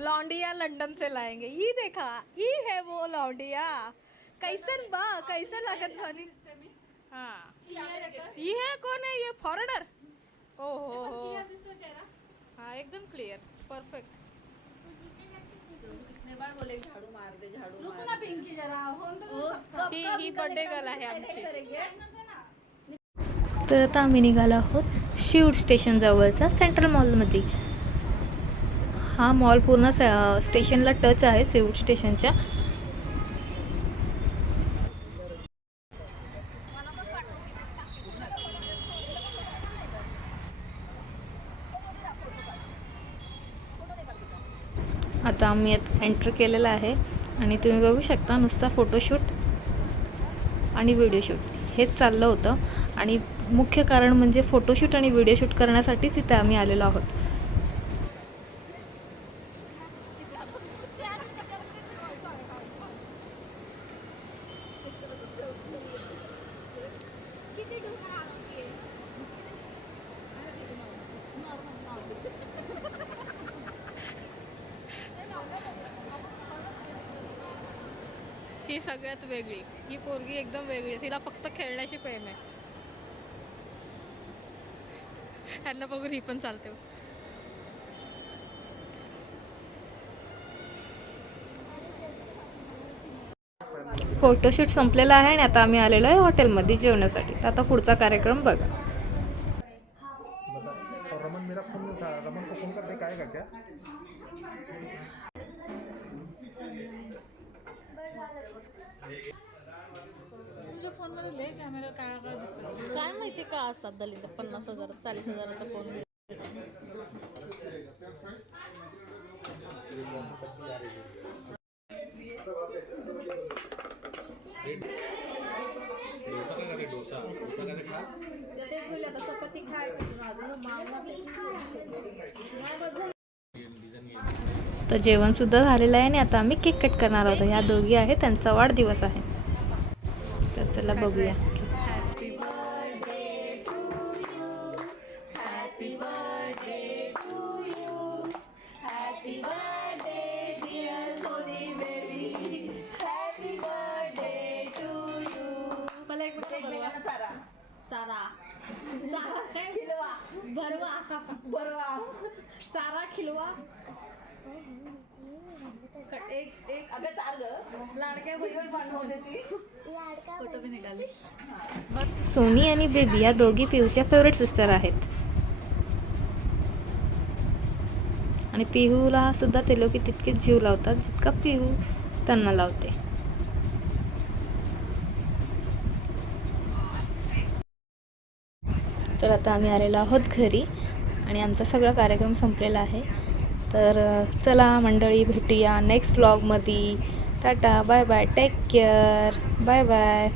लौंडिया London से लाएंगे। ये देखा ये है वो लौंडिया कैसन बा कैसे लागत भानी हाँ। ये है कौन है ये? फॉरेनर? ओ हो हो हाँ एकदम क्लियर परफेक्ट कितने बार बोले झाड़ू मार दे झाड़ू मार दे। ही ही बर्थडे गर्ल आहे आमची. तर आता आम्ही निघालो आहोत शिवड स्टेशन जवळचा सेंट्रल मॉलमध्ये हा मॉल पूर्ण स- स्टेशनला टच आहे शिवड स्टेशनच्या. आता आम्ही एंटर केलेला आहे आणि तुम्ही बघू शकता नुसता फोटोशूट आणि व्हिडिओ शूट हेच चाललं होतं आणि मुख्य कारण म्हणजे फोटोशूट आणि व्हिडिओ शूट करण्यासाठीच इथे आम्ही आलेलो आहोत. ही सगळ्यात वेगळी. ही पोरगी एकदम वेगळी आहे तिला फक्त खेळण्याची प्रेम आहे. ह्यांना बघून ही पण चालते फोटोशूट संपलेला आहे आणि आता आम्ही आलेलो आहे हॉटेलमध्ये जेवण्यासाठी तर आता पुढचा कार्यक्रम बघा. और रमन मेरा फोन नहीं उठा रमन को फोन करके आएगा क्या तुझ्या फोनमध्ये लय कॅमेरा काय काय दिसत काय माहिती का असतात दलित? पन्नास हजार चाळीस हजाराचा फोन तर जेवणसुद्धा झालेलं आहे आणि आता आम्ही केक कट करणार आहोत. ह्या दोघी आहे त्यांचा वाढदिवस आहे. तर चला बघूया. चारा चारा काय? खिलवा. भरवा. भरवा. चारा खिलवा. एक एक अगं चार ग. लाडक्या बहिणी फोटो निघाले. सोनी आणि बेबी या दोघी पिहूच्या फेवरेट सिस्टर आहेत. आणि पिहूला सुद्धा ते लोक तितकेच जीव लावतात जितका पिहू त्यांना लावते. तर आता आम्ही आलेलो आहोत घरी आणि आमचा सगळा कार्यक्रम संपलेला आहे. तर चला मंडळी भेटूया next व्लॉगमध्ये tata bye bye take care bye bye